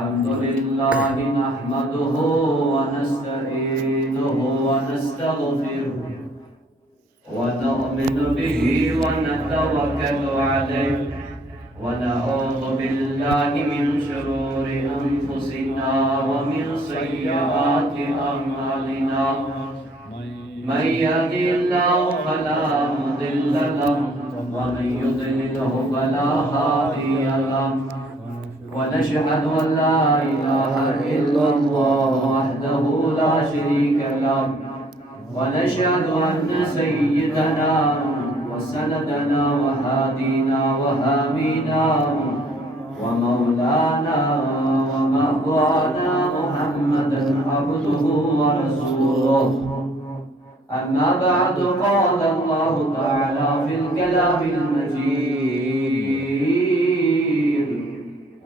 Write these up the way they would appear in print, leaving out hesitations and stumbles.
الحمد لله نحمده ونستعينه ونستغفره ونؤمن به ونتوكل عليه ونعوذ بالله من شرور أنفسنا ومن سيئات أعمالنا من يهده الله فلا مضل له ومن يضلله فلا هادي له ونشهد أن لا إله إلا الله وحده لا شريك له ونشهد أن سيدنا وسندنا وهادينا وهامينا ومولانا ومأوانا محمدا عبده ورسوله أما بعد قال الله تعالى في الكلام المجيد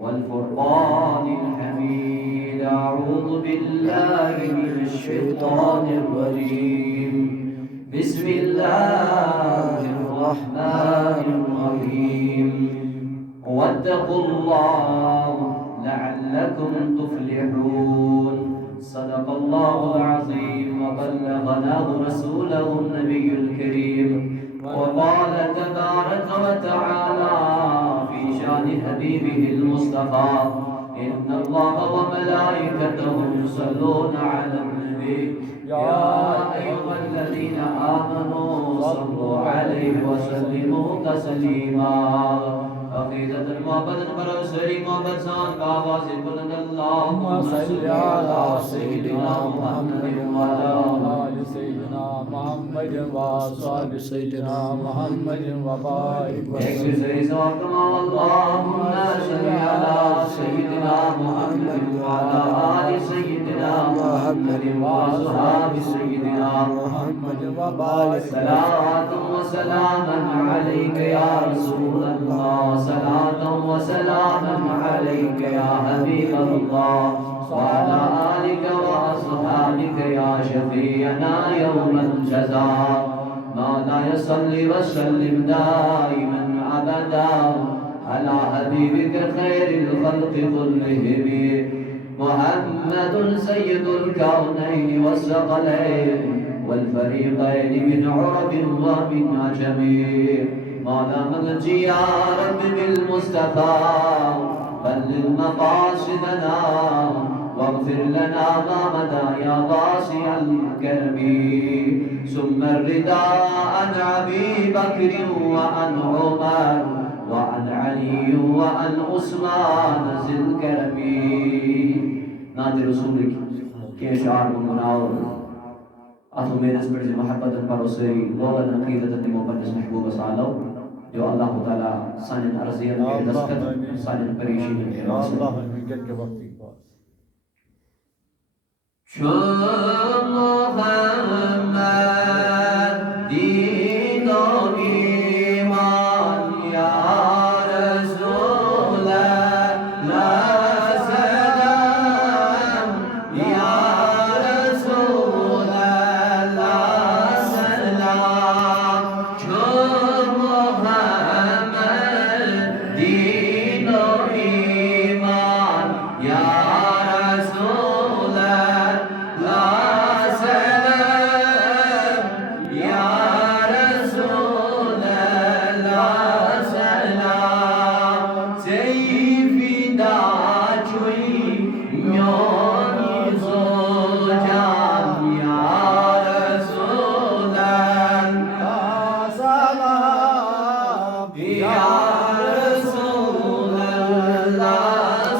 والفرقان الحميد أعوذ بالله من الشيطان الرجيم بسم الله الرحمن الرحيم واتقوا الله لعلكم تفلحون صدق الله العظيم وبلغناه رسوله النبي الكريم وقال تبارك وتعالى في شان حبيبه المصطفى إن الله وملائكته يصلون على النبي يا أيها الذين آمنوا صلوا عليه وسلموا تسليما عقیدت محبت برسری محبت سان کا آواز بلند اللہم صلی علی سیدنا محمد وعلی آل سیدنا محمد وآل سیدنا محمد وبارک وسلم اللہم صلی علی سیدنا محمد وعلی آل سیدنا محمد وآل سیدنا محمد وبارک صلاة وسلاما علیک یا رسول اللہ صلاة وسلاما عليك يا حبيب الله وعلى آلك وأصحابك يا شفيعنا يوم الجزاء مولاي صل وسلم دائما أبدا على حبيبك خير الخلق كلهم محمد سيد الكونين والثقلين والفريقين من عرب ومن عجم مولا مغجي يا رب بالمصطفى بلغ مقاصدنا واغفر لنا ما مدى يا واسع الكرم ثم الرضا عن أبي بكر وعن عمر وعن علي وعن عثمان ذي الكرم نادي رسولك کے اشعار مناور اتو میں نسبت محبت پر اسے دولت عقیدت محبت محبوب سالو جو اللہ تعالیٰ سانن عرضیت کے دستت سانن پریشین کے رسول چون محمد دین و ایمان یا رسول اللہ سلام یا رسول اللہ سلام چون محمد دین و ایمان یا رسول اللہ سلام یا رسول اللہ سلام سیفی دا چوئی میونی زوجان یا رسول اللہ سلام یا رسول اللہ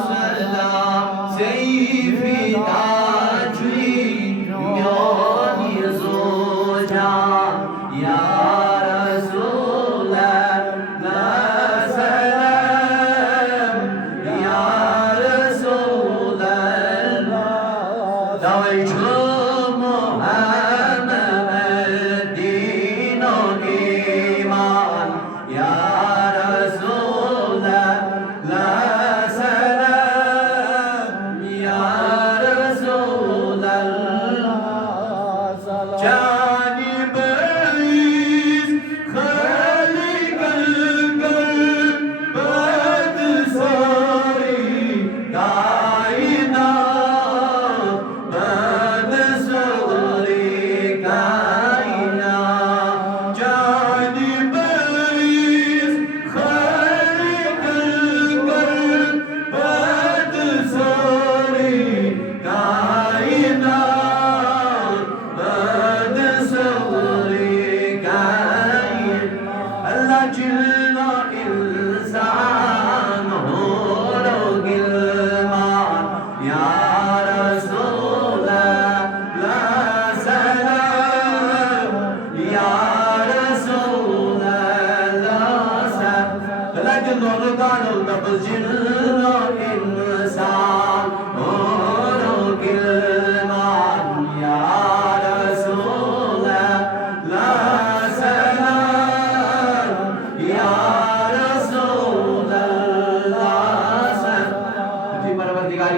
سلام سیفی دا چوئی میونی زوجان یا رسول اللہ سلام یا رسول اللہ دعوی چھو محمد دین و ایمان یا رسول اللہ سلام یا رسول اللہ جانب عیز خالق القلب بد ساری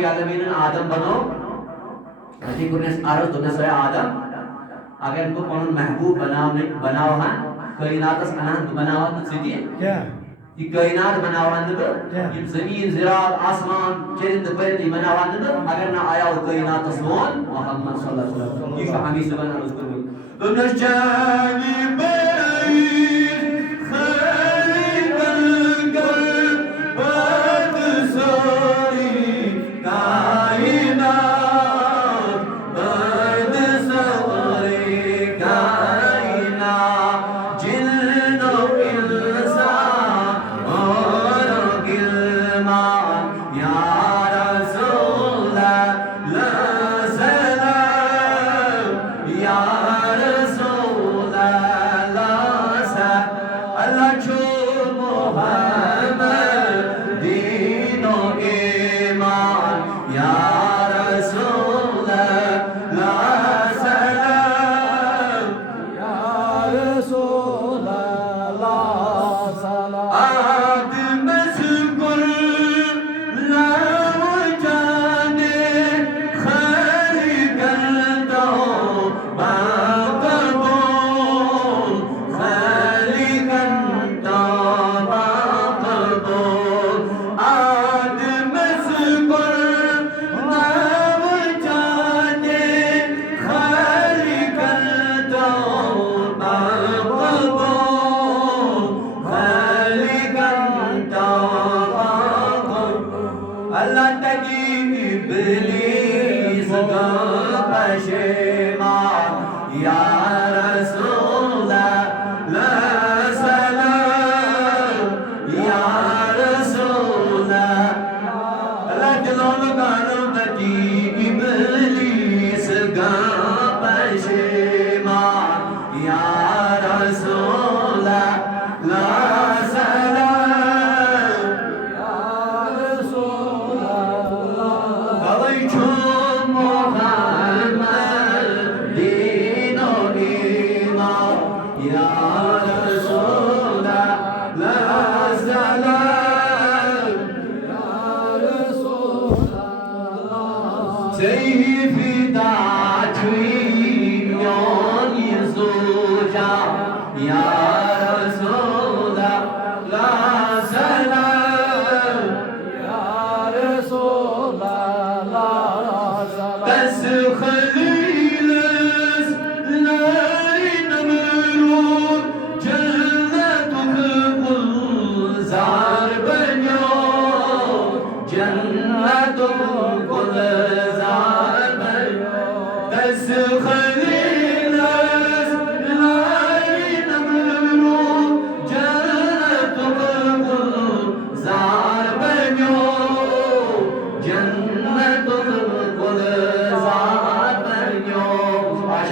العالمین آدم بنو اتی کرنس عرض دنس ہے آدم اگر تو پنن محبوب بناوہاں کائناتس انان بناوہاں سیدی یہ کائنات بناوہاں یہ زمین زراعت آسمان چرند پرند بناوہاں اگر نہ آیا وہ کائنات سون محمد صلی اللہ علیہ وسلم یہ حمیز بن عرض کرو دنس جانی بیر خالق القلب باد ساری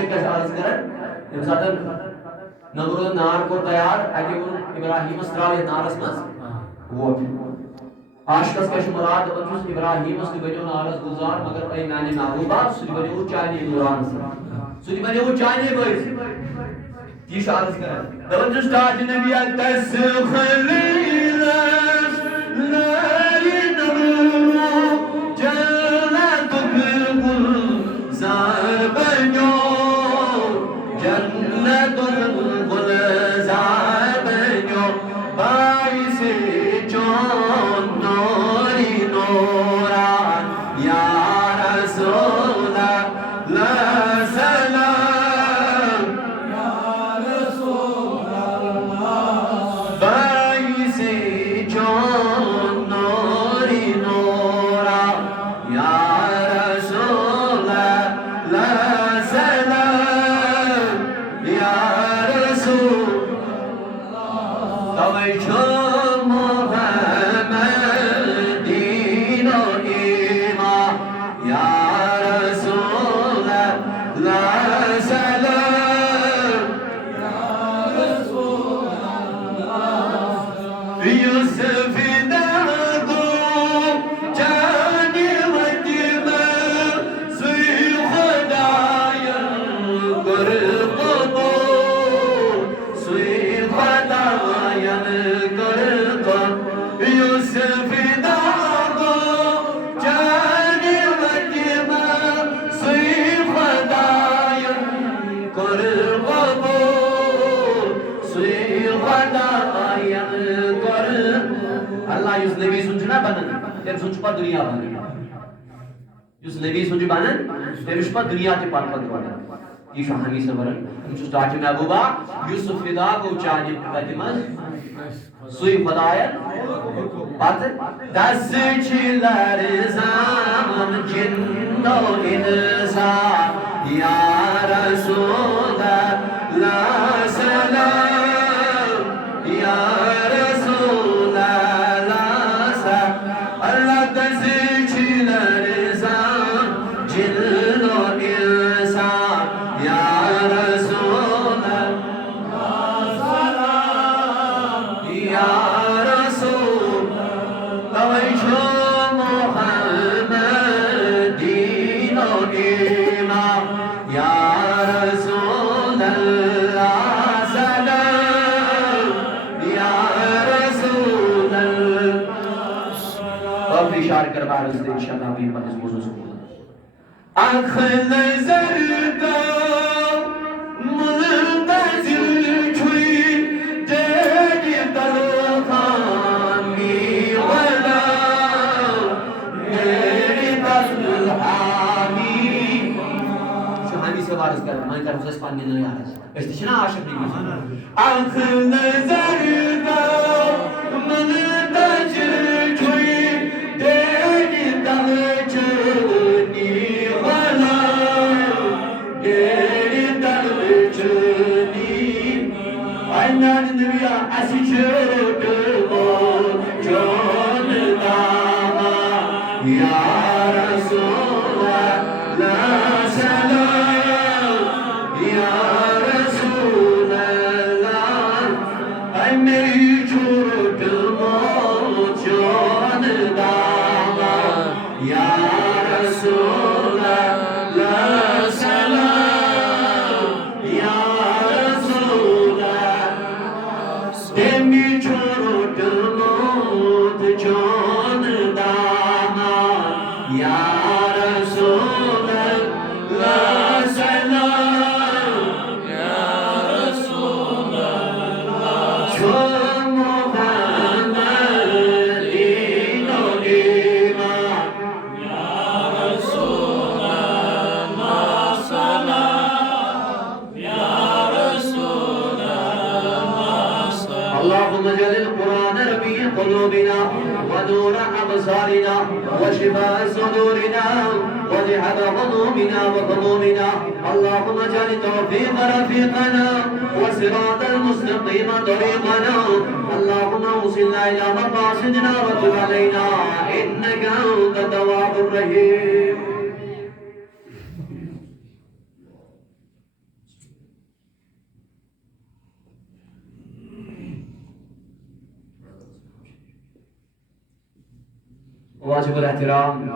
کائنات نمرود نار کو تیار اگے ابراہیم تراو نارس مز ووت عاشقس کش مراد دپان ابراہیم تہ بنو نارس گزار مگر اے میانہ محبوبہ سہ بنو چانے نوران سہ بنو چانے باعث یہ عرض کران دپان تاج نبی تس خلیل ناری نمرو جنت گلزار بنو جنت گلزار بنو باعث چون نوری نوران یا رسول اللہ سلام یا رسول اللہ باعث چون تم سن پتہ دنیا بنان اس نبی سن بنان تم پتہ دنیا تہ پتہ بنان یہ ہمیشہ ورن تم ڈاکٹر محبوبہ یس فدا گو چانہ کتہ مز سوی خدایت پتہ دس چھ لرزان جن و انسان یا رسول اللہ سلام یا رسول اللہ سلام اللہ دس چھ لرزان جن و انسان یا رسول اللہ سلام یا رسول توجہ محمد دین و ایمان یا رسول اللہ سلام یا رسول اللہ اور اشارہ کر بار اس دن انشاءاللہ بھی پر اس موضوع سے آنکھ نظر دا منتظر چھوئی دیکھ دلخانی ولا میری دلحامی شہانی سے وارث کر میں طرف سے پانی نہیں آ رہا ہے استشنا عاشق نہیں آنکھ نظر دا منتظر چھوئی دیکھ دلچنی ولا میری دلچنی اینان نبیا اسی چھوٹ جان داما یا رسول اللہ سلام یا رسول اللہ اے میری چھوٹ جان داما یا رسول اللہ سلام یا رسول اللہ تیمی چھوٹ جان داما یا رسول اللہ سلام یا رسول اللہ چھو محمد دین و ایمان یا رسول اللہ سلام یا رسول اللہ سلام اللہم اجعل القرآن ربیع قلوبنا ونور أبصارنا وشفاء صدورنا وذهاب غمومنا وغمومنا اللهم اجعل توفيق رفيقنا وصراط المستقيم طريقنا اللهم اوصلنا إلى مقاصدنا وتب علينا إنك أنت التواب الرحيم واجب الاحترام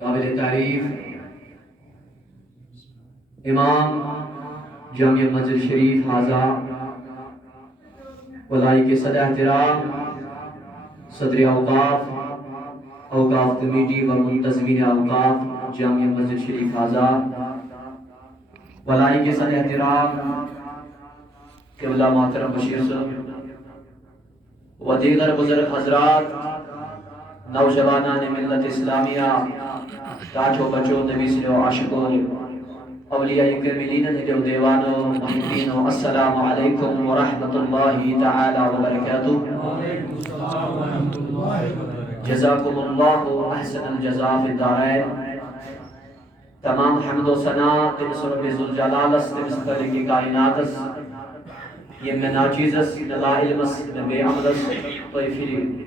قابل تعریف امام جامع مسجد شریف حاضہ ولائی کے صدر احترام صدر اوقاف کمیٹی و منتظمین اوقاف جامع مسجد شریف حاضہ ولائی کے صدر احترام قبلہ محترم بشیر صاحب و دیگر بزرگ حضرات نوجوانان ملت اسلامیہ راجو بچو نبی صلی اللہ عاشقوں اولیاء کرملین و دیوانوں محبینوں السلام علیکم ورحمت اللہ تعالی وبرکاتہ جزاکم اللہ احسن الجزاء فی الدارین تمام حمد و ثناء تمس رب ذوالجلال تمس خالق کائنات یہ میں ناچیزس لا علمس میں بے عملس طیفری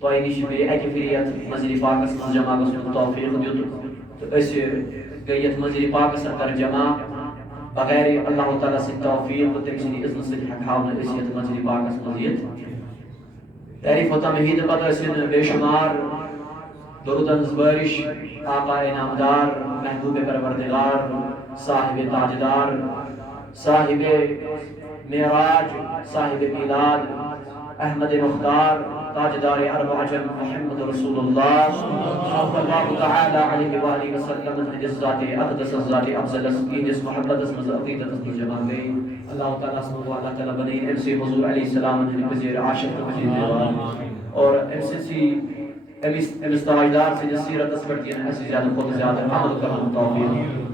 تو نش بے اکہ فریت مسجد پاکس من جمع گژھنُک توفیق دیت تو اس گیت مسجد پاکس اندر جمع بغیر اللہ تعالیٰ سے توفیق تم سند اذن سے ہکھاو نہ اسیت مسجد پاکس مزید تعریف و تمہید پتہ سن بے شمار درودن بارش آقا انعامدار محبوب پروردگار صاحب تاجدار صاحب معراج صاحب میلاد احمد مختار تاجدار عرب عجم محمد رسول اللہ صلی اللہ تعالی علیہ وآلہ وسلم جس ذات اقدس ذات افضل کی جس محبت اس عقیدت اس جمع گئی اللہ تعالیٰ اسمہ اللہ تعالیٰ بنی ام سے حضور علیہ السلام نے پذیر عاشق پذیر اور ام سے امس تاجدار سندس سیرتس پہ دین اس زیادہ کھت زیادہ عمل کرن توفیق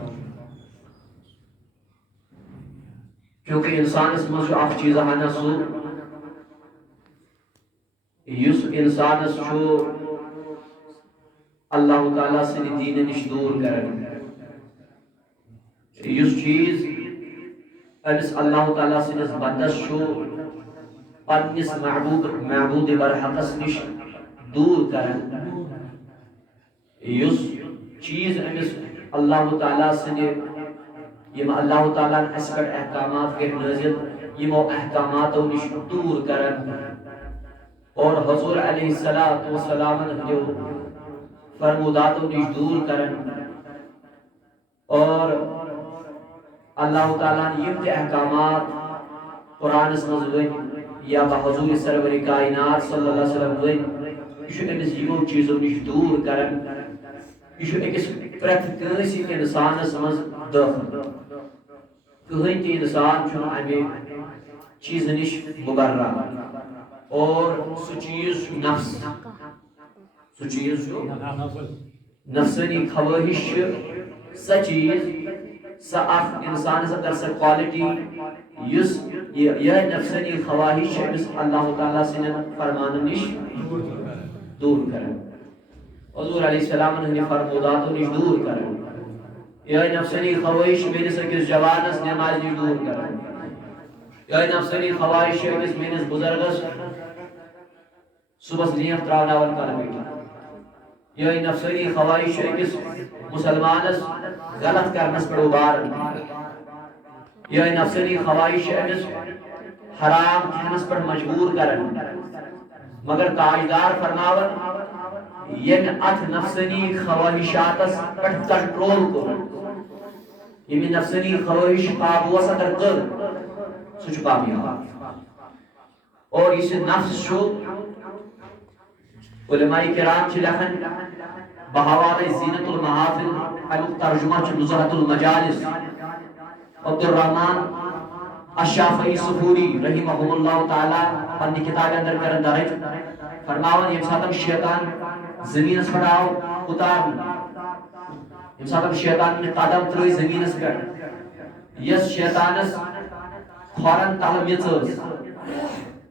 کیونکہ انسانس مز اخ چیز ہنا سو یس انسانس اللہ تعالیٰ سن دین نش دور کرن یس چیز امس اللہ تعالیٰ سنس بندس پنس محبوب برحقس نش دور کرن یس چیز امس اللہ تعالیٰ سن یم اللہ تعالیٰ اس پر احکامات کے نازل یمو احکاماتو نش دور کرن اور حضور علیہ السلام جو فرموداتو نش دور کرن اور اللہ تعالیٰ یم تے احکامات قرآن مز یا بحضور سرور کائنات صلی اللہ علیہ وسلم یہ امس یمو چیزو نش دور کرن یہ اکس پریت کنسی انسانس مز داخل کہیں تہ انسان امہ چیز نش مبرہ اور سو چیز نفس سو چیز نفسانی خواہش سا چیز سا اخ انسان اندر سا کوالٹی یس یہ نفسانی خواہش امس اللہ تعالیٰ سن فرمان نش دور کرن حضور علیہ السلام نے فرموداتو نش دور کرن یہ نفسانی خواہش میرے سکس جوانس نماز نش دور کرن یہ نفسانی خواہش امس میرے بزرگس صبح نیف تراؤن کرن یہ نفسانی خواہش اکس مسلمانس غلط کرنس پر ابارن یہ نفسانی خواہش امس حرام کھینس پر مجبور کرن مگر تاجدار فرماون یم ات نفسانی خواہشاتس پر کنٹرول کرن یم نفسانی خواہش قابوس اندر کر سچ کامیاب اور اس نفس شو علماء کرام چھ لکھن بحوالہ زینت المحافل امیک ترجمہ چھ نزہت المجالس عبد الرحمن الشافعی صفوری رحمہ اللہ تعالی پنی کتاب اندر کرن درج فرماون یم ساتم شیطان زمینس پر آو اتار یم ساتم شیطان نے قدم ترئی زمینس پر یس شیطانس کھورن تل میژ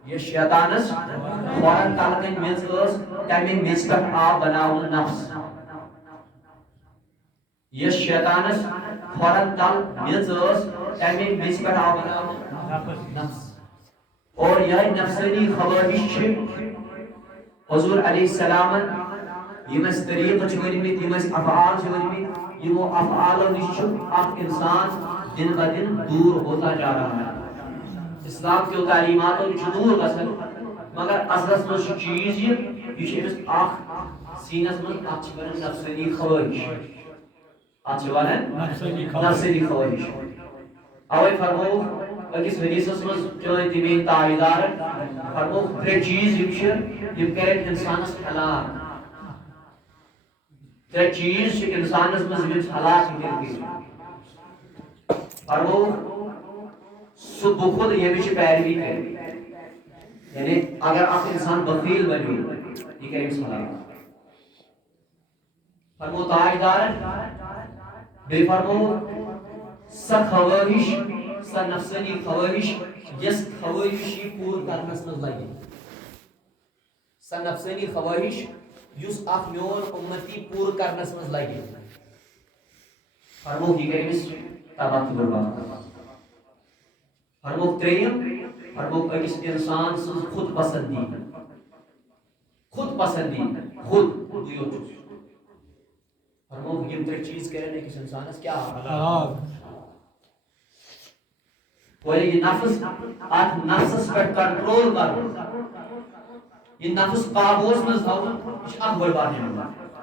یس شیطانس کھورن تل کن میژ تمہ میژ پہ آو بناون نفس یس شیطانس کھورن تل میژ تمہ میژ پہ آو بناون نفس اور یہ نفسانی خواہش حضور علیہ السلام یمس طریقہ ورمت یمس افعال ورمت یمو افعالو نش اخ انسان دن بہ دن دور ہوتا جا رہا ہے اسلام کی تعلیماتو نش دور گژھان مگر اصلس مز چیز یہ امس اخ سینس مز ات ونان نفسانی خواہش ات ونان نفسانی خواہش اوے فرمو اکس حدیثس مز چٲنۍ تمے تاجدار فرمو ترٛےٚ چیز یم کرن انسانس ہلاک ترٛےٚ چیز انسانس مز یم ہلاک فرمو سہ بخل یمچ پیروی کر یعنی اگر اخ انسان بخیل بنو یہ کر امس ہلاک فرمو تاجدار بے فرمو سہ خواہش سہ نفسانی خواہش یس خواہش یہ پور کرنس مز لگی سہ نفسانی خواہش یس اخ میون امتی پور کرنس مز لگی فرمو یہ کر امس تباہ تہ برباد فرمو تریم فرمو اکس انسان سن خود پسندی خود فرمو یم ترٛےٚ چیز کرن اکس انسانس کیا یہ نفس ات نفسس پہ کنٹرول کر یہ نفس قابوس مز تھاون یہ اخ بڑ بار نعمت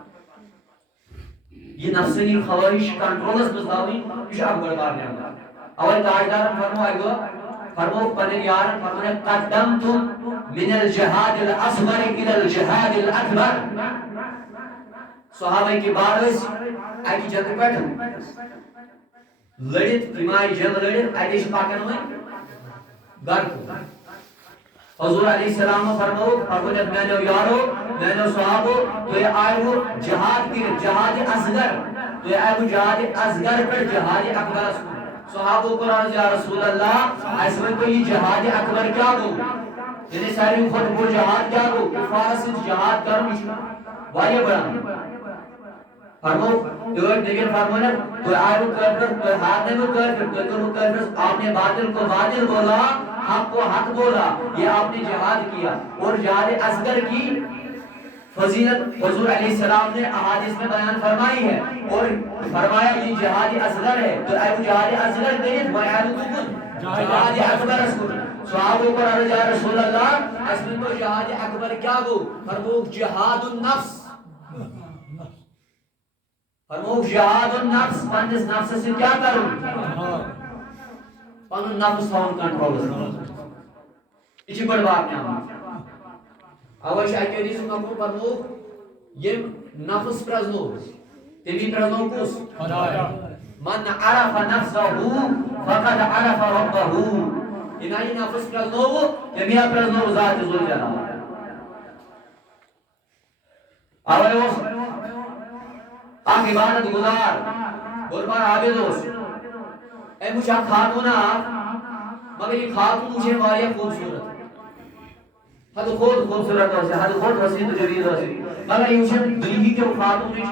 یہ نفسانی خواہش کنٹرولس مز تھاون یہ اخ بڑ بار نعمت اوے تاجدار فرمو پنن یار فرمو قدمت من الجهاد الاصغر الى الجهاد الاكبر صحابہ کی بار اکی جگہ پہ لڑت تمہیں جنگ لڑت اتش پکان وی گھر حضور علیہ السلام فرموت میں نے یارو میں نے صحابو تو یہ آئے وہ جہاد کی جہاد اصغر تو یہ آئے وہ جہاد اصغر پر جہاد اکبر صحابو کو رہا یا رسول اللہ اس میں تو یہ جہاد اکبر کیا گو یعنی ساری خود کو جہاد کیا گو کفار سے جہاد کرم وائی بڑا فرمو تو دیگر فرمونا تو آئے وہ کافر تو ہاتھ نے وہ کافر تو کافر آپ نے باطل کو باطل بولا حق کو حق بولا یہ آپ نے جہاد کیا اور جہاد اصغر کی فضیلت حضور علیہ السلام نے احادیث میں بیان فرمائی ہے اور فرمایا یہ جہاد اصغر ہے تو اے جہاد اصغر کہیں جہاد اکبر اسکول صحابوں کو عرض یا رسول اللہ اس میں تو جہاد اکبر کیا گو فرموک جہاد النفس فرموک جہاد النفس پندس نفس سے کیا کروں پنن نفس تھاون کنٹرول یہ بڑ بات نعمت اوش اکی حدیث مقبول فرموک یم نفس پرزنو تمی پرزنو کس من عرف نفسه فقد عرف ربه یہ نفس پرزنو تمی پرزنو ذات ذوالجلال اوش آنکھ عبادت گزار بربار عابد ہوس اے مجھے خاتونہ مگر یہ خاتون مجھے واریہ خوبصورت حد خود خوبصورت ہوسے حد خود حسین و جوید ہوسے مگر یہ مجھے دلی کے خاتون میں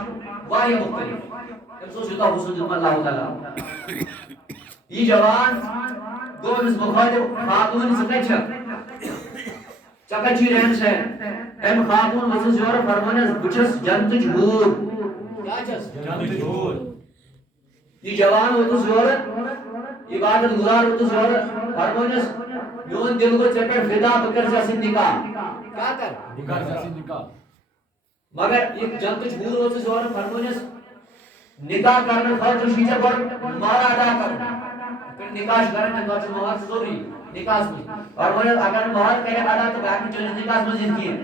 واریہ مختلف افسوس ہوتا حسن جمع اللہ تعالی یہ جوان دو اس مخالف خاتون سے پچھا چکچی رہن سے ایم خاتون وسط جوار فرمانے بچس جنت جھور کیا چس جنت جھور یہ جوان ہوتا زور عبادت گزار ہوتا زور فرمانس میون دل کو چپر فدا بکر سے نکاح کیا کر بکر سے نکاح مگر یہ جنت جھور ہوتا زور فرمانس نکاح کرنے خاطر شیچہ پر مارا ادا کر پھر نکاح کرنے خاطر مہار ضروری نکاح میں فرمانس اگر مہار کرے ادا تو باقی چیز نکاح میں زندگی ہے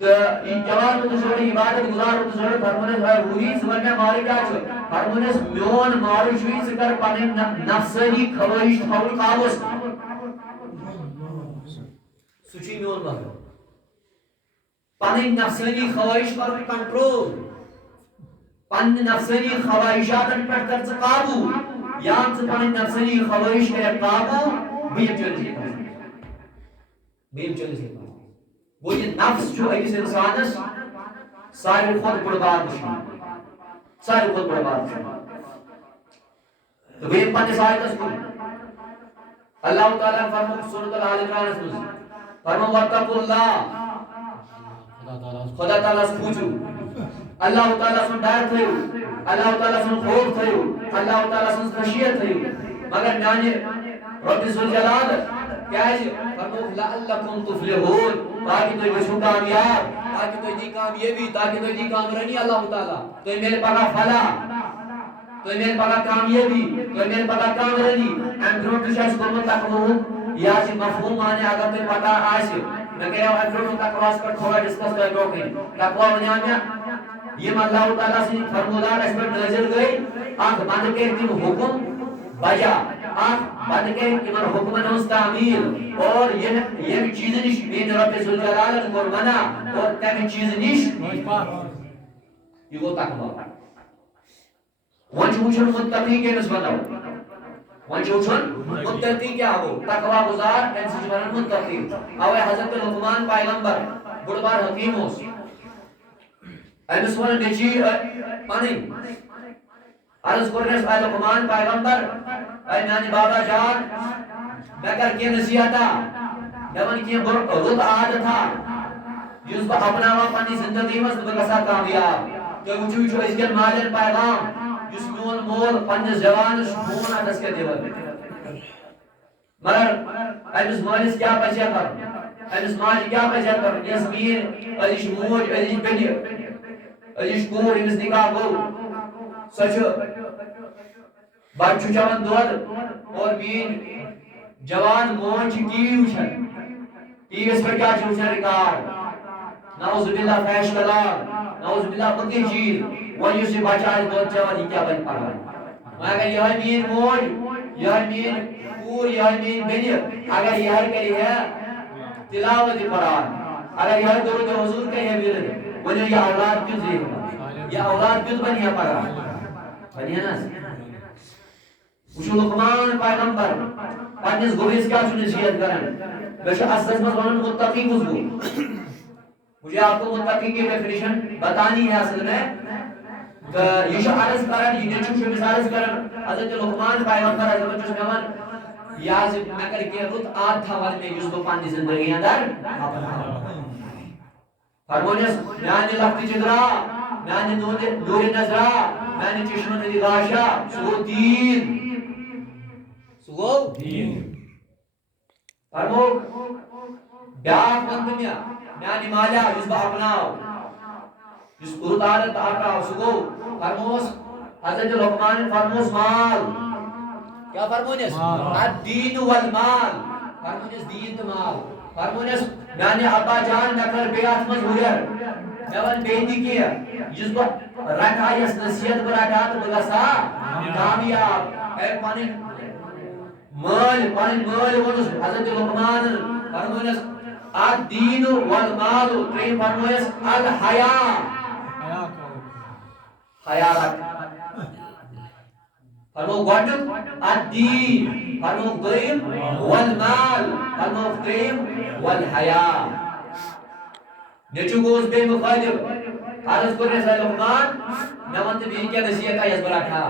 تو یہ جوان ہوتا زور عبادت گزار ہوتا زور فرمانس روحی سمجھ میں ماری کیا چھو فرمانس میون ماری شوئی سکر پانے نفسانی خواہش تھاول قابوس سچی میون بات پانے نفسانی خواہش پر کنٹرول پانے نفسانی خواہشات پر کرز قابو یان سے پانے نفسانی خواہش کرے قابو بیم چل سے وہ یہ نفس جو ایک انسانس سارے خود بڑبار دشمن سارے خود بڑبار دشمن تو بیم پانے سارے تسکر اللہ تعالیٰ فرمو سورة العال عمران فرمو وَاتَّقُوا اللَّهِ خدا تعالیٰ سے پوچھو اللہ تعالیٰ سے ڈر تھیو اللہ تعالیٰ سے خوف تھیو اللہ تعالیٰ سے خشیت تھیو مگر نانے رب ذوالجلال کیا ہے فرمو لَعَلَّكُمْ تُفْلِحُونَ تاکہ تو بچو کامیاب تاکہ تو دی کامیابی تاکہ تو دی کامرانی اللہ تعالیٰ تو میرے پاکا فلاح تو میرے پاکا کامیابی تو میرے پاکا کامرانی اندروں تشاش کرمو تقوی یا سی مفہوم آنے اگر تو پتا آئے میں کہہ رہا ہوں اندروں تقواس پر تھوڑا ڈسکس کر دو گئی تقوی بنیاں یہ اللہ تعالیٰ سے فرمودار اس پر نظر گئی آنکھ بند کے تیم حکم بجا آنکھ بند کے تیم حکم نوز تعمیل اور یہ چیز نش بین رب ذوالجلال کو منع اور تم چیز نش یہ وہ تقوی وانچ وچھن متقی کے نسبت ہو وانچ وچھن متقی کیا ہو تقوی گزار انسج برن متقی اوے حضرت لقمان پیغمبر بڑبار حکیم ہو ایمسوان بیچی پانی عرض کرنے سے لقمان پیغمبر اے نانی بابا جان مگر کی نصیحتا دمن کی رد عادتا جس کو اپنا ہوا پانی زندگی میں بکسا کامیاب کہ وچو اس کے ماجر پیغام جس میون مول پنج زبان شمون آتس کے دیور مگر ایمس مالس کیا پچھا کر ایمس ماج کیا پچھا کر یسمین علیش موج علیش بنی علیش کور امس نکاح گو سچ بچو چون دود اور مین جوان موج ٹی وی وچھن ٹی وی اس پر کیا وچھن ریکارڈ نعوذ باللہ فحش کلام نعوذ باللہ بکی چیز وہ یہ سے بچا ہے بہت جوان ہی کیا بن پڑا میں اگر یہ مین موج یہ مین پور یہ مین بنی اگر یہ کری ہے تلاوت قرآن اگر یہ درود حضور کا یہ ورد بولے یہ اولاد کیوں زیب یہ اولاد کیوں بنیا پڑا بنیا نا وشو لقمان پیغمبر پانیس گویس کیا چو نصیحت کرن بشہ اساس مز ونن متقی کس گو مجھے آپ کو متقی کی ڈیفینیشن بتانی ہے اصل میں یہ جو عرض کرن یہ نیچو شو عرض کرن حضرت لقمان پیغمبر حضرت جو سکمان یاز مکر کے رت آدھ تھا والے میں یوسف پانی زندگی اندر فرمونیس میانی لفتی جدرا میانی نور نظرا میانی چشمت دی غاشا سگو دین سگو دین فرمو بیاک من دنیا میانی مالا یوسف اپناو یوسف ارتارت آکاو سگو فرموس حضرت لقمان فرموس مال کیا فرمونیس الدین والمال فرمونیس دین تو مال فرمونیس میانی ابا جان نکر بیات مز ہویر میوان بیدی کیا جس با رکھا یس نصیحت پر رکھا تو بگسا کامیاب اے پانی مال ونس حضرت لقمان فرمونیس الدین والمال ترین فرمونیس الحیاء حیاء رکھ فرمو گوڑنک الدین فرمو قیم والمال فرمو قیم والحیاء نیچو گوز بے مخالف عرض کرنے سے لقمان نوانت بین کیا نصیحت ہے یزبرا تھا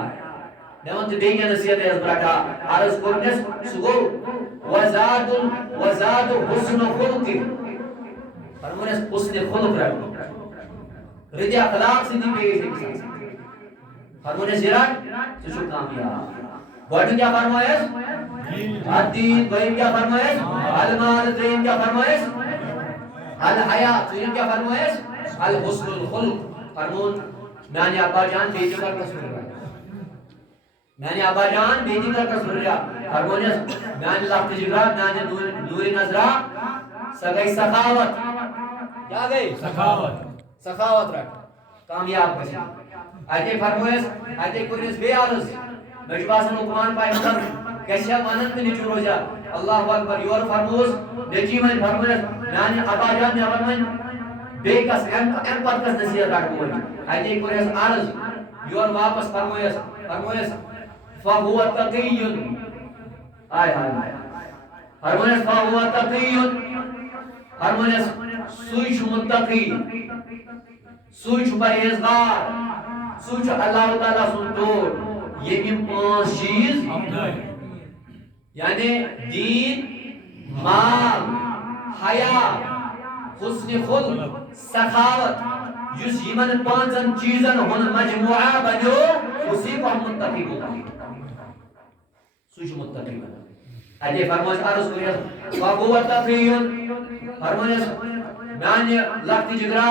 نوانت بین کیا نصیحت ہے یزبرا تھا عرض کرنے سگو وزاد حسن خلق فرمونے حسن خلق رکھ ردی اخلاق سے دی پیگئی سے کسان فرمونے زیرات سشو کامیاب گوڑن کیا فرمائیس الدین قیم کیا فرمائیس المال ترین کیا فرمائیس الحیاء ترین کیا فرمائیس الحسن الخلق فرمون میانی ابا جان بیٹی کر تصور رہا میانی ابا جان بیٹی کر تصور رہا فرمونیس میانی لفت جگرہ میانی نور نظرہ سگئی سخاوت کیا گئی سخاوت رکھ کامیاب کسی آئیتے فرمویس آئیتے کرنیس بے عرض مجباس لقمان پیغمبر کیسیا مانت میں نچو رو جا اللہ اکبر یور فرموز نچی من فرمویس میانی ابا جان میں فرموین بے کس ایم پت کس نصیحت رکھ بولی آئیتے کرنیس عرض یور واپس فرمویس فہو تقیون آئے فرمویس فہو تقیون فرمویس سوئی شو متقی سوئی شو پرہیزگار سوئی شو اللہ تعالیٰ سنتور یہ بھی 5 چیز یعنی دین مال حیاء حسن خلق سخاوت یس یمن 5 چیزن ہن مجموعہ بنو اسی کو ہم متقی ہوتا سوئی شو متقی بنا اجے فرمائش عرض کریس فاقو تقیون فرمائش میانی لفت جگرہ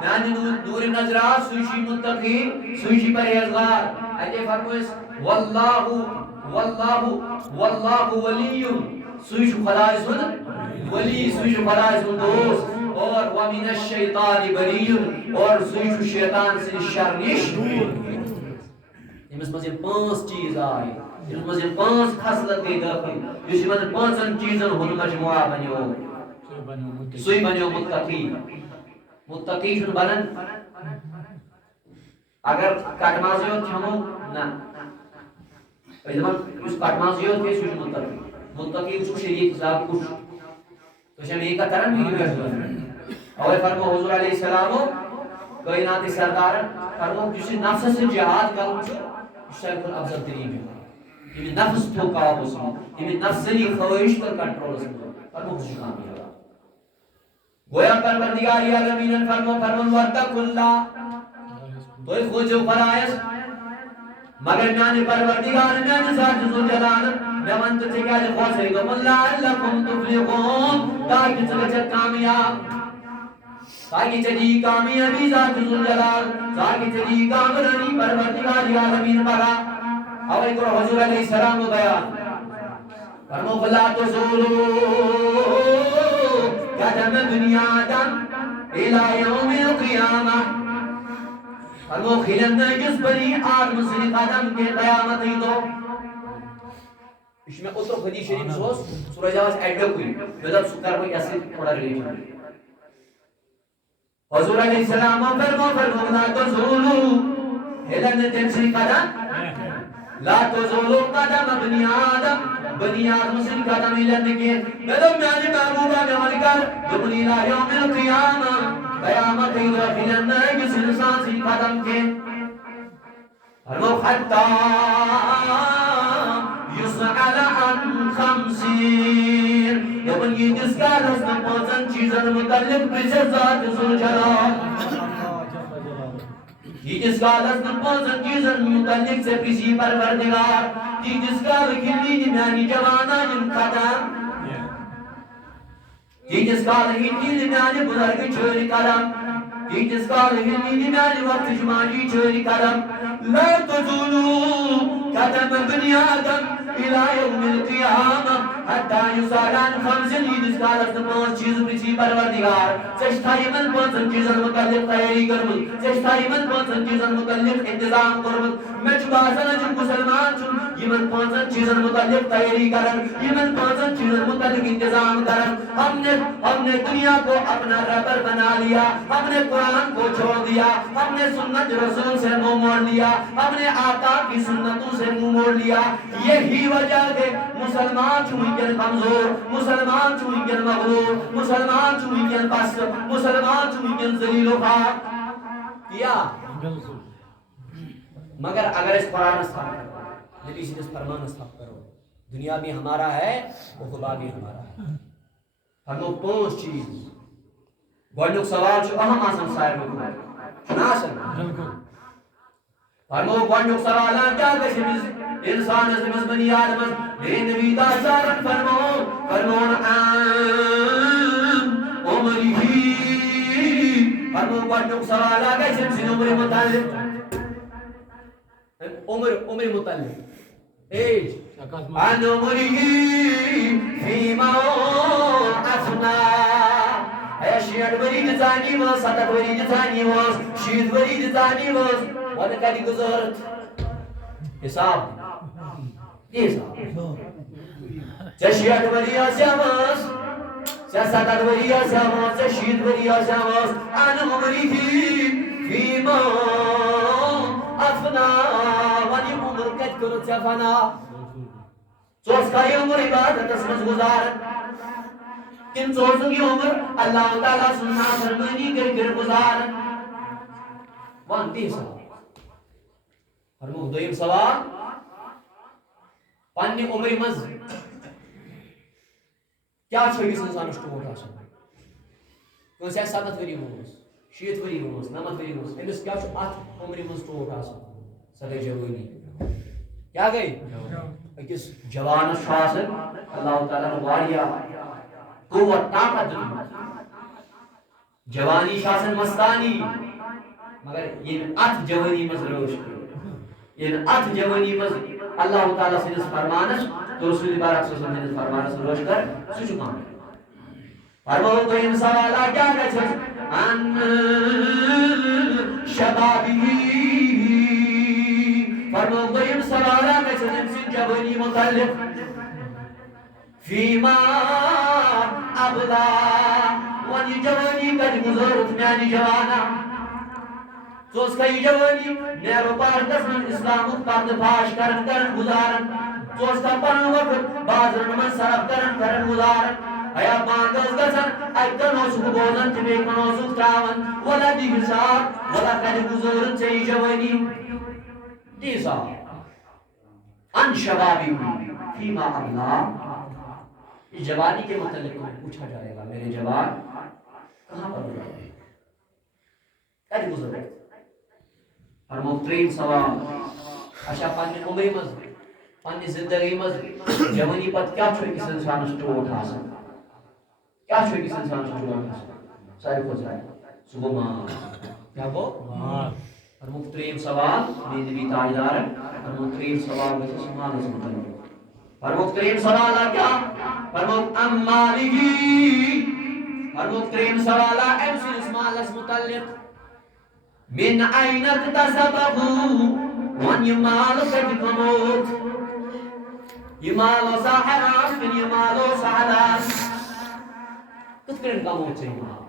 میانی نور نظرہ سوشی متقی سوشی پرہیزگار اجے فرمائش واللہ ولی سوش خدای سن ولی سوش خدای سن دوست اور ومن الشیطان بری اور سوش شیطان سے شرنش امس مجھے 5 چیز آئی اس مجھے 5 خصلت گئی داخل اس مجھے 5 چیزن ہن مجموعہ بنیو سوئی بنیو متقی شن بنن اگر کٹمازیو کھمو نا اس کٹمازیو کے سوئی متقی اس کو شریعت حساب کچھ تو شام یہ کا ترن بھی اور فرمو حضور علیہ السلام کائنات سردار فرمو کسی نفس سے جہاد کرو شیخ الافضل ترین یہ نفس تو قابو سن یہ نفسنی خواہش پر کنٹرول سن فرمو خوش کامیاب گویا پروردگار عالمین فرمون واتقوا اللہ تو خود جو فرائض مگر میانی پروردگار میانی ذات ذو جلال میوان تو کیا خواہش ہے گم لعلکم تفلحون تاکہ چلچت کامیاب تاکہ چلی کامیابی ذات ذو جلال تاکہ چلی کامیابی پروردگار عالمین پڑا اور ایک حضور علیہ السلام کو بیان فرمو فلا تزولو قدم دنیا دم الى یوم القیامہ فرمو خلند جس بنی آدم سے قدم کے قیامت ہی دو اس میں اتر حدیث شریف سوز سورہ جواز ایڈو کوئی مطلب سکر کوئی ایسے تھوڑا ریلیشن حضور علیہ السلام فرمو لا تزولو ہلن تمسی قدم لا تزولو قدم بنی آدم سے قدم ہلن کے مطلب میانی محبوبہ میں ملکر دبنی لا یوم القیامہ قیامت ہی رفلن کس انسان سے قدم کے فرمو حتی يسأل عن 50 يوم يدسكال اسم پانچن چیزن متعلق بجر ذات زلجلال يدسكال اسم پانچن چیزن متعلق سے کسی پروردگار يدسكال کلی نمیانی جوانا جن قدم يدسكال ہندی نمیانی بزرگ چھوڑی قدم يدسكال ہندی نمیانی وقت جماعی چھوڑی قدم لا تزولو قدم بنی آدم إلى يوم القيامة حتى يسأل عن 50 يدسكال اسم چیز پرچی پروردگار چشتائی من پانچن چیزن متعلق تیاری کرمل چشتائی من پانچن چیزن متعلق انتظام کرمل میں چباسن جن مسلمان چن یہ من پانچن چیزن متعلق تیاری کرن یہ من پانچن چیزن متعلق انتظام کرن ہم نے دنیا کو اپنا رہبر بنا لیا ہم نے قرآن کو چھوڑ دیا ہم نے سنت رسول سے منہ موڑ لیا ہم نے آقا کی سنتوں سے منہ موڑ لیا یہی وجہ ہے مسلمان چوئیں کمزور مسلمان چوئیں مغرور مسلمان چوئیں بس مسلمان چوئیں ذلیل و خاک کیا مگر اگر اس قرآن استعمال کرو نبی سے اس فرمان استعمال کرو دنیا بھی ہمارا ہے عقبہ بھی ہمارا ہے فرمو 5 چیز گوڑنک سوال چھو اہم آسان صاحب کو ناسن فرمو گوڑنک سوالان کیا گشمیز انسان اس بنی آدم میرے نبی داشارن فرمون عمری فرمو گوڑنک سوالا گشم سن عمر متعلق عمر متعلق ایج عن عمری فیما افنا ہے شیٹ وری دزانی وز ستت وری دزانی وز شید وری دزانی وز ودکلی گزارت حساب چشیت وری آسیاماز سیاستت وری آسیاماز چشید وری آسیاماز عن عمری فیما افنا ونی عمر کت کرت سفنا چوز کئی عمر عبادت اسمز گزارت کن چوزوں کی عمر اللہ تعالیٰ سننا فرمانی کر گزارت وان 30 سوال فرمو دویم سوال پانی عمری مز کیا چھوئیس انسان اشتوٹ آسان کنسی ہے 7 وری ہوس 6 وری ہوس 9 وری ہوس امس کیا چھو 8 عمری مز ٹوٹ آسان سدے جوانی کیا گئی اکس جوان شاسن اللہ تعالیٰ نے واریا قوت طاقت جوانی شاسن مستانی مگر یہ 8 جوانی مز روش یہ 8 جوانی مز اللہ تعالیٰ سے اس فرمانش تو رسول بارک صلی اللہ علیہ وسلم فرمانش روش کر سچکان فرمو تو ان سوالہ کیا گچھس ان شبابی فرمو تو ان سوالہ گچھس انسی جوانی متعلق فیما ابدا ونی جوانی کج گزرت میانی جوانا تو اس کا یہ جوانی نیرو پار دسن اسلام پرد پاش کرن گزارن تو اس کا پرن وقت بازرن من صرف کرن گزارن ایا مانگز گسن ایتن اوسک بوزن تبیکن اوسک تراون ولا دی حساب ولا کج گزرن چاہی جوانی دیسا ان شبابی فیما ابلا اس جوانی کے متعلق پوچھا جائے گا میرے جوان کہاں پر ہو جائے کج گزرن اور مخترین سوال اشا پانی عمری مز پانی زندگی مز جوانی پت کیا چھوئی کس انسان سٹوٹ حاصل کیا چھوئی کس انسان سٹوٹ حاصل سارے کو جائے صبح ماں کیا کو اور مخترین سوال میری بھی تاجدار اور مخترین سوال میں سے مال اس مطلب اور مخترین سوال کیا اور مالی اور مخترین سوال امسی اس مال اس متعلق من أين اكتسبه وان يمال كتكموت یہ مال و حرام من یہ مال و حلال کت کرن کمو چھ مال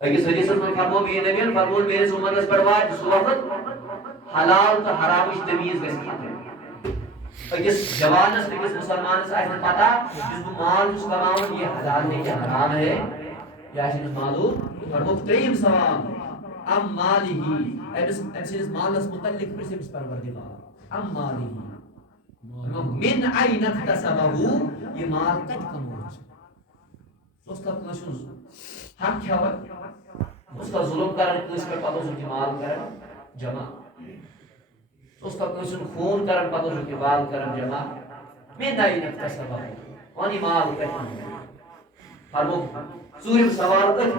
اگس حدیث میں فرمو بھی نبی فرمو میرے امت پر وات اس وقت حلال تو حرام کی تمیز گژھِ اگس جوانس اگس مسلمانس آسن پتہ جس مال اس کماون یہ حلال ہے یا حرام ہے یا اس معلوم فرمو تریم سوال ام مالی امس مالس متعلق پرسمس پروردگار ام مالی من عین اکتسبه یہ مال کت کمو اس کا کشن حق کھیون اس کا ظلم کرن کس پر پتہ اس کی مال کرن جمع اس کا کشن خون کرن پتہ اس کی مال کرن جمع من عین اکتسبه ونی مال کت فرمو سورم سوال ایک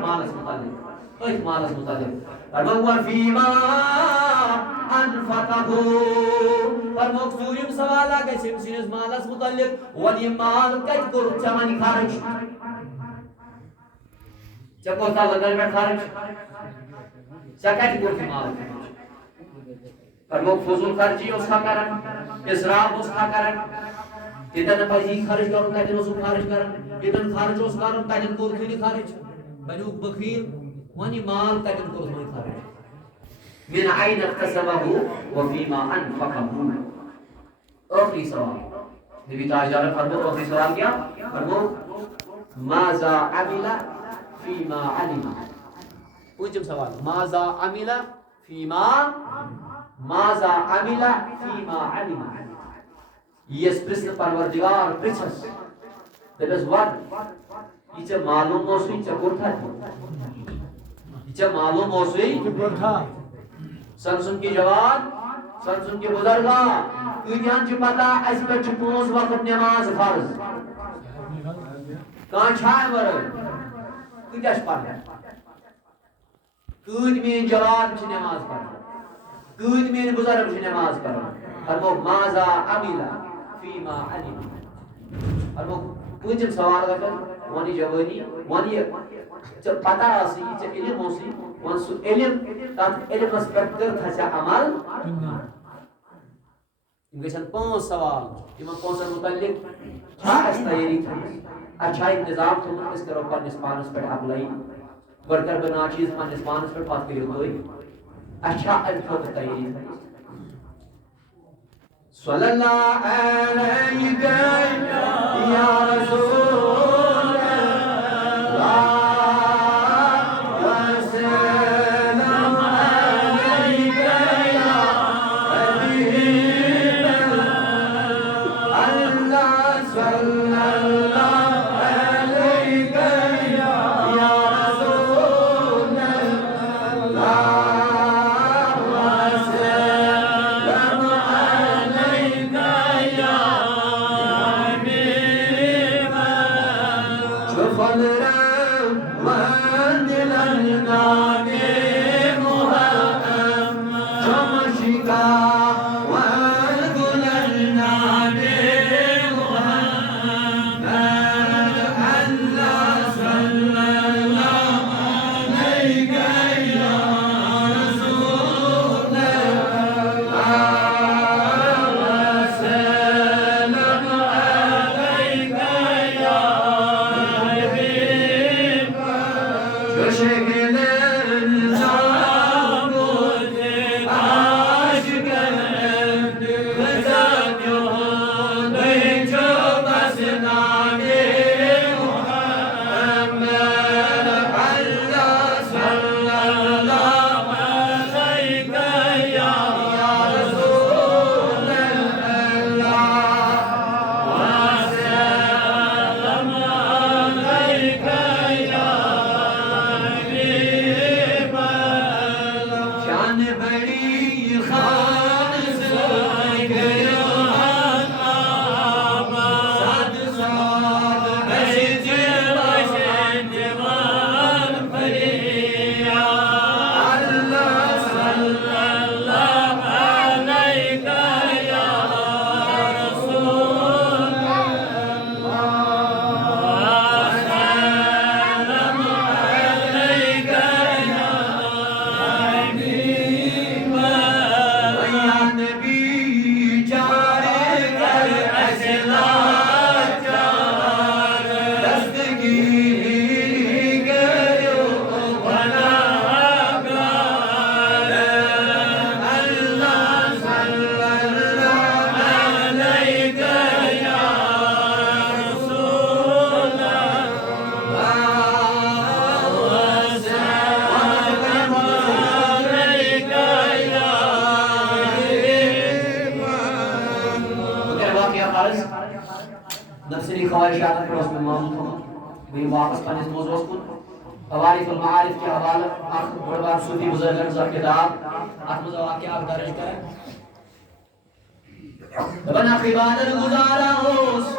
مالس متعلق فرمو فیما انفقه فرمو سورم سوال آگے سمسینس مالس متعلق ونی مال کت کر چمن خرچ چکو تا لگن میں خرچ چکت کر مال فرمو فضول خرچی اس کا کرن اسراف اس کا کرن اتن پزی خرچ کرن تتن اس خرچ کرن اتن خرچ اس کرن تتن کور کھنی خرچ بنو بخیل ونی مال تتن کور کھنی خرچ من عین اکتسبه وفيما انفقه آخری سوال نبی تاجدار فرمو آخری سوال کیا فرمو ماذا عمل فيما علم پوچھم سوال ماذا عمل فيما علم یس پرسن پروردگار پرچھس دپس وات یہ معلوم اوسوی ژے کوٚرتھا یہ معلوم اوسوی سمسن کی جوان سمسن کی بزرگا کتیان چھ پتہ اس پہ پانچ وقت نماز فرض کان چھائے ورے کتیاش پڑھا کت مین جوان چھ نماز پڑھا کت مین بزرگ چھ نماز پڑھا فرمو ماذا عمل فيما علم فرمو پوچھم سوال کرن ونی جوانی ونی چھ پتہ اسی چھ علم اسی ون سو علم تات علم اس پر کر تھا عمل گژھن پانچ سوال یمن پانچن متعلق اس تیاری تھی اچھا انتظام تھو اس کرو پنس پانس پہ اپلائی گۄڈٕ کر بنا چیز پنس پانس پہ پتہ کٔرِو تُہۍ اچھا امہِ خٲطرٕ تیاری تھی صلی اللہ علیہ یا رسول اللہ Şekilin zamı aşk خواہشات پر اس میں معمول میں واپس پنس موضوع کو حوالف المعارف کے حوالہ اخ بڑا صوفی بزرگن صاحب کتاب اتمز واقعہ درج کریں بنا عبادت گزارا ہوس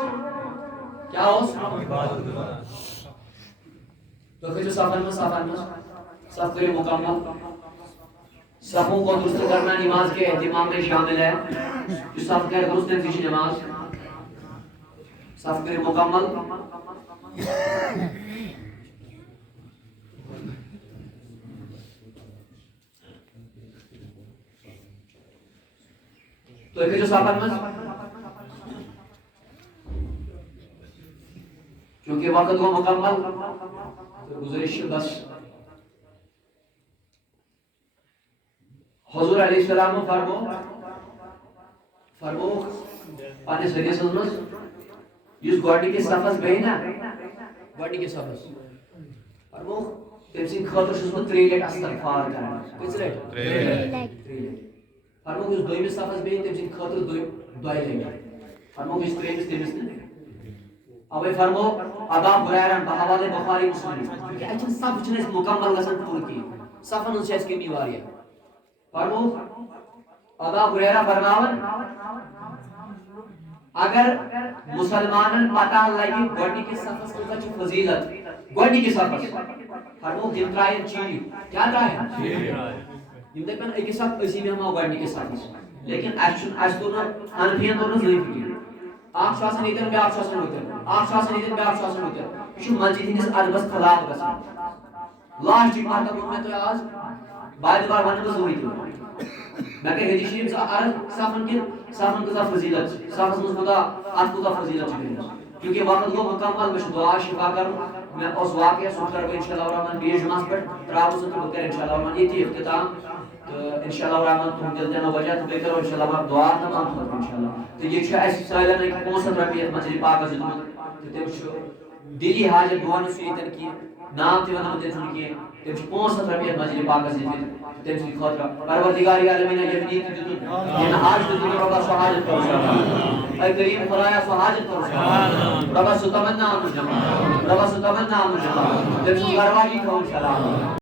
کیا ہوس عبادت گزارا تو کہ جو سفر میں سب کے مکمل صفوں کو درست کرنا نماز کے اہتمام میں شامل ہے جو صف کے درست نتیجی نماز صف کے مکمل تو ایک جو سفر میں چونکہ وقت کو مکمل گزارش بس حضور علیہ السلام فرمو پانچ حدیث مز اس گوڑی کے صفحس بہنا گوڑی کے صفحس فرمو تم سن خاطر چھس بہ 3 لٹ استغفار کران کس لٹ 3 لٹ فرمو اس دویمس صفحس بہن تم سن خاطر 2 لٹ فرمو اس تریمس تمس اوے فرمو ابا ہریرہ بحوالے بخاری مسلم کہ اچھا صف چھن مکمل گژھان پور کی صفن ہنس اس کمی واریہ فرمو ابا ہریرہ فرماون اگر مسلمانن پتہ لگی گوڑی کے صفحس کی فضیلت گوڑی کے صفحس فرمو دم ترائن چیری کیا ترائن چیری یم دپن اکی صف اسی میں ہم گوڑی کے صفحس لیکن اس تو انفین تو نہیں فکر آپ شاسن ادھر بے آپ شاسن ادھر آپ شاسن ادھر بے آپ شاسن ادھر یہ مسجد ہندس ادبس خلاف گژھان لاسٹ مرتبہ وون میں تو آز بار بار ون ضروری میں کہ حدیث شریف عرض صفن کا فضیلت صفس مز خدا ات کو فضیلت کیونکہ وقت کو مکمل میں دعا شفا کر میں اس واقعہ سن کر انشاءاللہ الرحمن بیس جمعہ پر تراو سے تو کر انشاءاللہ الرحمن یہ اختتام تو انشاءاللہ الرحمن تم دل دینا وجہ تو کرو انشاءاللہ دعا تمام خود انشاءاللہ تو یہ چھ اس سائلن ایک 65 رقیت مسجد پاک سے تو تم چھ دلی حاجت دعا سیتن کی نام تے ون دین کی تم چھ 65 رقیت مسجد پاک سے تم چھ خاطر پروردگار عالمین یہ نیت دیت یہ حاج تو رب سبحانہ کرو اے کریم خدایا سبحانہ کرو رب ستمنا مجھا رب ستمنا مجھا تم چھ گرواجی کھو انشاءاللہ